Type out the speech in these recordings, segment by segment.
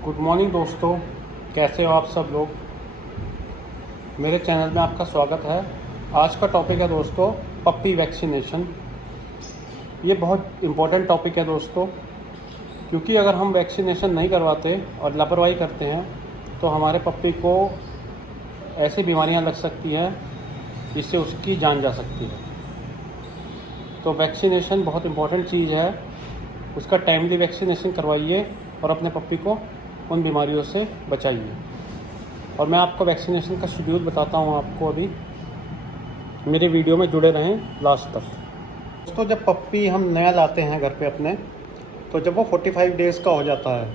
Good morning दोस्तों, कैसे हो आप सब लोग। मेरे चैनल में आपका स्वागत है। आज का टॉपिक है दोस्तों पप्पी वैक्सीनेशन। ये बहुत इम्पोर्टेंट टॉपिक है दोस्तों, क्योंकि अगर हम वैक्सीनेशन नहीं करवाते और लापरवाही करते हैं तो हमारे पप्पी को ऐसी बीमारियां लग सकती हैं जिससे उसकी जान जा सकती है। तो वैक्सीनेशन बहुत इम्पोर्टेंट चीज़ है, उसका टाइमली वैक्सीनेशन करवाइए और अपने पप्पी को उन बीमारियों से बचाइए। और मैं आपको वैक्सीनेशन का शेड्यूल बताता हूँ आपको, अभी मेरे वीडियो में जुड़े रहें लास्ट तक। दोस्तों, जब पप्पी हम नया लाते हैं घर पे अपने, तो जब वो 45 डेज़ का हो जाता है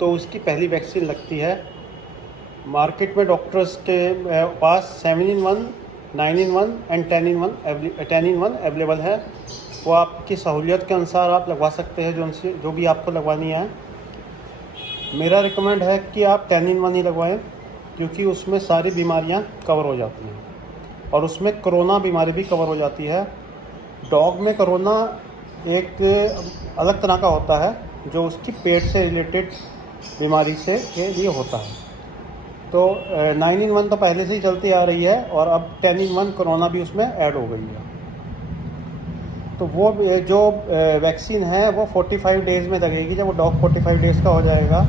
तो उसकी पहली वैक्सीन लगती है। मार्केट में डॉक्टर्स के पास 7-in-1, 9-in-1 and 10-in-1 available है। वो आपकी सहूलियत के अनुसार आप लगवा सकते हैं, जो भी आपको लगवानी है। मेरा रिकमेंड है कि आप 10-in-1 ही लगवाएं, क्योंकि उसमें सारी बीमारियां कवर हो जाती हैं और उसमें कोरोना बीमारी भी कवर हो जाती है। डॉग में कोरोना एक अलग तरह का होता है, जो उसकी पेट से रिलेटेड बीमारी से के लिए होता है। तो 9-in-1 तो पहले से ही चलती आ रही है और अब 10-in-1 कोरोना भी उसमें ऐड हो गई है। तो वो जो वैक्सीन है वो 45 डेज़ में लगेगी। जब वो डॉग 45 डेज़ का हो जाएगा,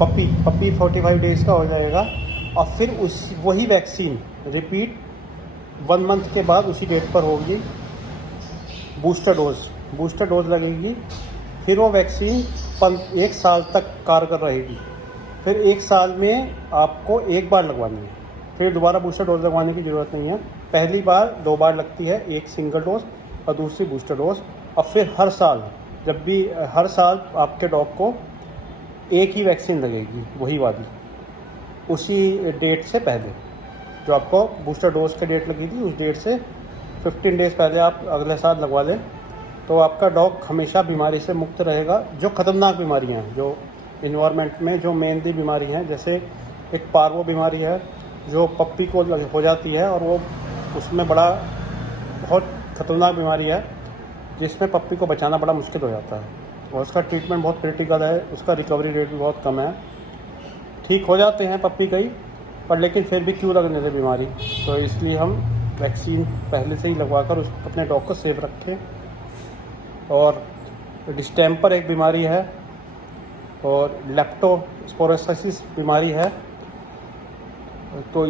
पप्पी 45 डेज़ का हो जाएगा, और फिर वही वैक्सीन रिपीट 1 मंथ के बाद उसी डेट पर होगी। बूस्टर डोज लगेगी। फिर वो वैक्सीन 1 साल तक कारगर रहेगी। फिर 1 साल में आपको 1 बार लगवानी है, फिर दोबारा बूस्टर डोज लगवाने की ज़रूरत नहीं है। पहली बार 2 बार लगती है, एक सिंगल डोज और दूसरी बूस्टर डोज। और फिर हर साल आपके डॉग को एक ही वैक्सीन लगेगी, वही वाली, उसी डेट से पहले। जो आपको बूस्टर डोज की डेट लगी थी उस डेट से 15 डेज़ पहले आप अगले साल लगवा लें, तो आपका डॉग हमेशा बीमारी से मुक्त रहेगा। जो ख़तरनाक बीमारियां हैं, जो इन्वायरमेंट में जो मेनली बीमारी हैं, जैसे एक पार्वो बीमारी है जो पप्पी को हो जाती है, और वो उसमें बहुत ख़तरनाक बीमारी है जिसमें पप्पी को बचाना बड़ा मुश्किल हो जाता है और उसका ट्रीटमेंट बहुत क्रिटिकल है। उसका रिकवरी रेट भी बहुत कम है। ठीक हो जाते हैं पप्पी कई, पर लेकिन फिर भी क्यों लगने दे बीमारी। तो इसलिए हम वैक्सीन पहले से ही लगवा कर अपने डॉग को सेफ रखें। और डिस्टेम्पर एक बीमारी है और लेप्टोस्पिरोसिस बीमारी है। तो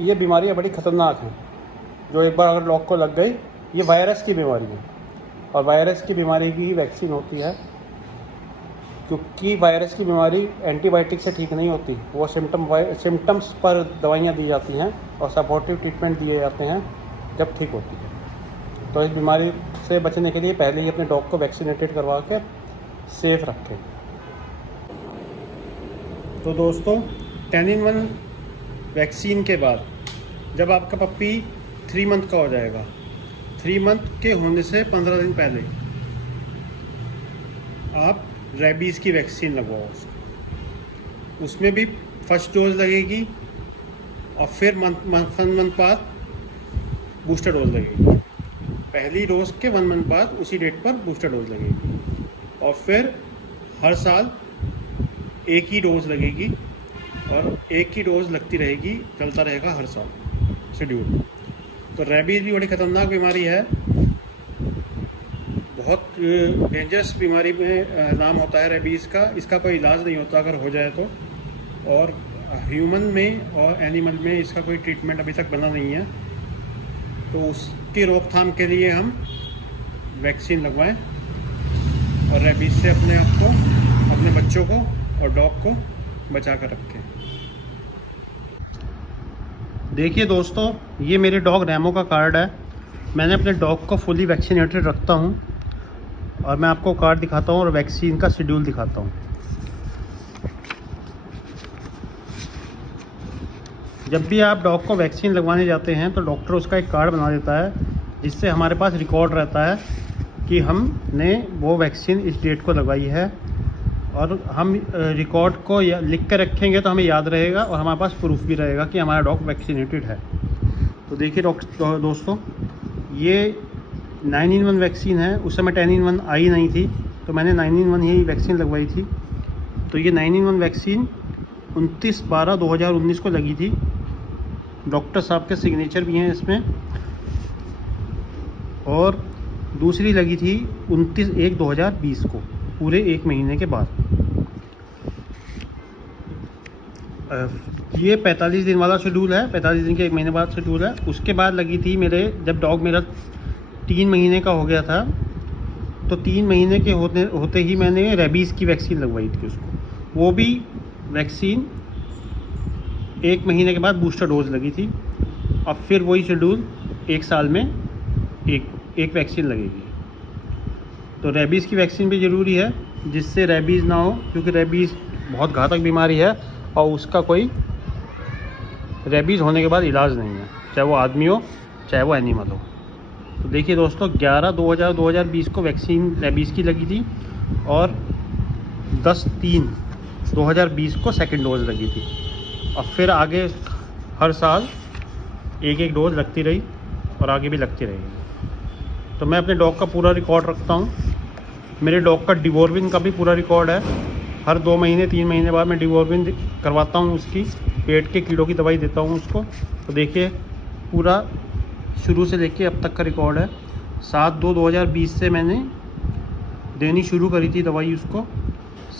ये बीमारियाँ बड़ी ख़तरनाक हैं, जो एक बार अगर डॉग को लग गई, ये वायरस की बीमारी है और वायरस की बीमारी की वैक्सीन होती है, क्योंकि वायरस की बीमारी एंटीबायोटिक से ठीक नहीं होती। वो सिम्टम्स पर दवाइयाँ दी जाती हैं और सपोर्टिव ट्रीटमेंट दिए जाते हैं जब ठीक होती है। तो इस बीमारी से बचने के लिए पहले ही अपने डॉग को वैक्सीनेटेड करवा के सेफ रखें। तो दोस्तों, 10-in-1 वैक्सीन के बाद जब आपका पप्पी 3 मंथ का हो जाएगा, 3 मंथ के होने से 15 दिन पहले आप रेबीज़ की वैक्सीन लगवाओ उसको। उसमें भी फर्स्ट डोज लगेगी और फिर मंथ बाद बूस्टर डोज लगेगी। पहली डोज के 1 मंथ बाद उसी डेट पर बूस्टर डोज लगेगी और फिर हर साल एक ही डोज लगेगी और एक ही डोज लगती रहेगी, चलता रहेगा हर साल शेड्यूल। तो रेबीज़ भी बड़ी ख़तरनाक बीमारी है, बहुत डेंजरस बीमारी में नाम होता है रेबीज़ का। इसका कोई इलाज नहीं होता अगर हो जाए तो, और ह्यूमन में और एनिमल में इसका कोई ट्रीटमेंट अभी तक बना नहीं है। तो उसकी रोकथाम के लिए हम वैक्सीन लगवाएं और रेबीज़ से अपने आप को, अपने बच्चों को और डॉग को बचा कर रखें। देखिए दोस्तों, ये मेरे डॉग रैमो का कार्ड है। मैंने अपने डॉग को फुली वैक्सीनेटेड रखता हूँ और मैं आपको कार्ड दिखाता हूँ और वैक्सीन का शेड्यूल दिखाता हूँ। जब भी आप डॉग को वैक्सीन लगवाने जाते हैं तो डॉक्टर उसका एक कार्ड बना देता है, जिससे हमारे पास रिकॉर्ड रहता है कि हमने वो वैक्सीन इस डेट को लगवाई है। और हम रिकॉर्ड को लिख कर रखेंगे तो हमें याद रहेगा और हमारे पास प्रूफ भी रहेगा कि हमारा डॉग वैक्सीनेटेड है। तो देखिए दोस्तों, ये 9-in-1 वैक्सीन है। उस समय 10-in-1 आई नहीं थी, तो मैंने 9-in-1 ही वैक्सीन लगवाई थी। तो ये 9-in-1 वैक्सीन 29/12/2019 को लगी थी। डॉक्टर साहब के सिग्नेचर भी हैं इसमें। और दूसरी लगी थी 29/1/2020 को, पूरे 1 महीने के बाद। ये 45 दिन वाला शेड्यूल है, 45 दिन के 1 महीने बाद शेड्यूल है। उसके बाद लगी थी जब डॉग मेरा 3 महीने का हो गया था, तो 3 महीने के होते ही मैंने रेबीज़ की वैक्सीन लगवाई थी उसको। वो भी वैक्सीन 1 महीने के बाद बूस्टर डोज लगी थी। अब फिर वही शेड्यूल 1 साल में एक वैक्सीन लगेगी। तो रेबीज़ की वैक्सीन भी ज़रूरी है, जिससे रेबीज़ ना हो, क्योंकि रेबीज़ बहुत घातक बीमारी है और उसका कोई रेबीज़ होने के बाद इलाज नहीं है, चाहे वो आदमी हो चाहे वो एनिमल हो। तो देखिए दोस्तों, 11/2020 को वैक्सीन रेबीज़ की लगी थी और 10/3/2020 को सेकेंड डोज लगी थी। अब फिर आगे हर साल एक डोज लगती रही और आगे भी लगती रहेगी। तो मैं अपने डॉग का पूरा रिकॉर्ड रखता हूँ। मेरे डॉग का डिवॉर्बिन का भी पूरा रिकॉर्ड है। हर 2 महीने 3 महीने बाद मैं डिवॉर्बिन करवाता हूँ, उसकी पेट के कीड़ों की दवाई देता हूँ उसको। तो देखिए, पूरा शुरू से लेके अब तक का रिकॉर्ड है। 7/2/2020 से मैंने देनी शुरू करी थी दवाई उसको।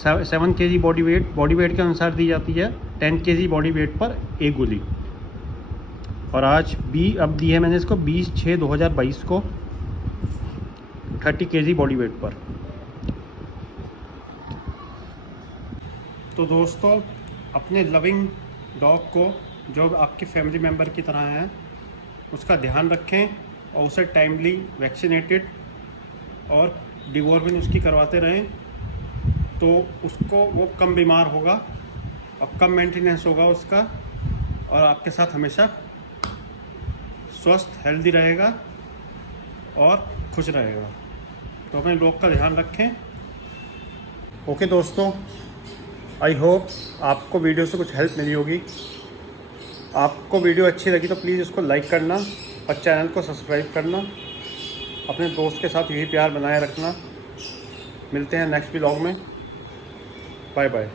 7 kg बॉडी वेट के अनुसार दी जाती है। 10 kg बॉडी वेट पर एक गोली। और अब दी है मैंने इसको 20/6/2022 को 30 kg बॉडी वेट पर। तो दोस्तों, अपने लविंग डॉग को, जो आपके फैमिली मेम्बर की तरह है, उसका ध्यान रखें और उसे टाइमली वैक्सीनेटेड और डिवॉर्बिन उसकी करवाते रहें। तो वो कम बीमार होगा और कम मेंटेनेंस होगा उसका, और आपके साथ हमेशा स्वस्थ हेल्दी रहेगा और खुश रहेगा। तो अपने डॉग का ध्यान रखें। ओके दोस्तों, आई होप आपको वीडियो से कुछ हेल्प मिली होगी। आपको वीडियो अच्छी लगी तो प्लीज़ इसको लाइक करना और चैनल को सब्सक्राइब करना। अपने दोस्त के साथ यही प्यार बनाए रखना। मिलते हैं नेक्स्ट व्लॉग में। Bye bye.